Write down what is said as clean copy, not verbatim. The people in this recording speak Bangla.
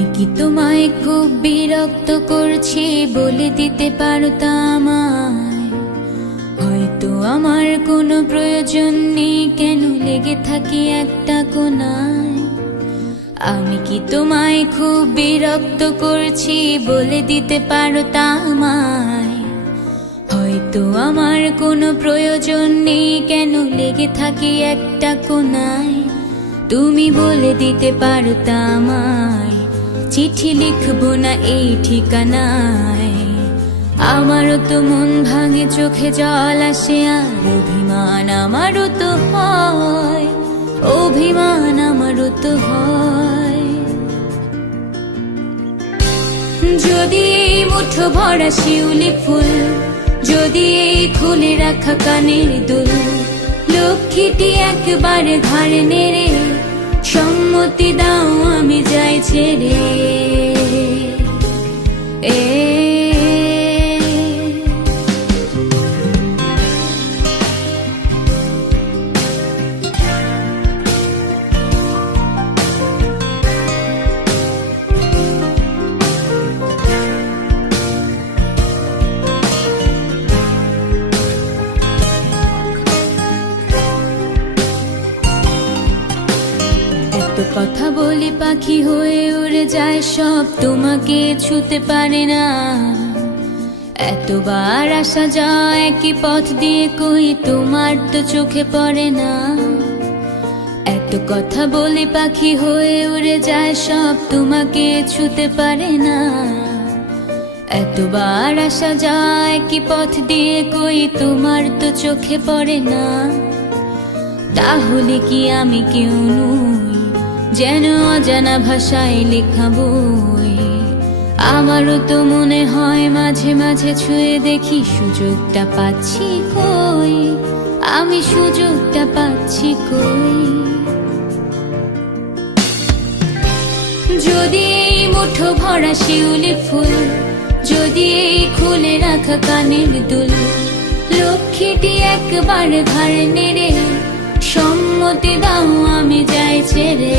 আমি কি তোমায় খুব বিরক্ত করছি বলে দিতে পারতা আমায়? হয়তো আমার কোনো প্রয়োজন নেই, কেন লেগে থাকি একটা কোনায়। আমি কি তোমায় খুব বিরক্ত করছি বলে দিতে পারতা আমায়? হয়তো আমার কোনো প্রয়োজন নেই, কেন লেগে থাকি একটা কোনায়। তুমি বলে দিতে পারতা আমায়, চিঠি লিখবো না এই ঠিকানায়। আমারও তো মন ভাঙে, চোখে জল আসে, আর অভিমান আমারও তো হয়, অভিমান আমারও তো হয়। যদি এই মুঠো ভরা শিউলি ফুল, যদি এই খুলে রাখা কানের দুল, লক্ষ্মীটি একবারে ঘাড়ে নেড়ে সম্মতি দাও আমি যাই ছেড়ে। কথা বলি পাখি হয়ে উড়ে যায় সব, তোমাকে ছুতে পারে না। এতবার আসা যায় একই পথ দিয়ে, কই তোমার তো চোখে পড়ে না। এত কথা বলি পাখি হয়ে উড়ে যায় সব, তোমাকে ছুতে পারে না। এতবার আসা যায় একই পথ দিয়ে, কই তোমার তো চোখে পড়ে না। তাহলে কি আমি কেউ নই, যেন অজানা ভাষায় লেখা বই? আমারও তো মনে হয় মাঝে মাঝে ছুঁয়ে দেখি, সুযোগটা পাচ্ছি কই, আমি সুযোগটা পাচ্ছি কই। যদি এই মুঠো ভরা শিউলি ফুল, যদি এই খুলে রাখা কানের দুল, লক্ষ্মীটি একবার ঘাড় নেড়ে সম্মতি দাও আমি যাই ছেড়ে।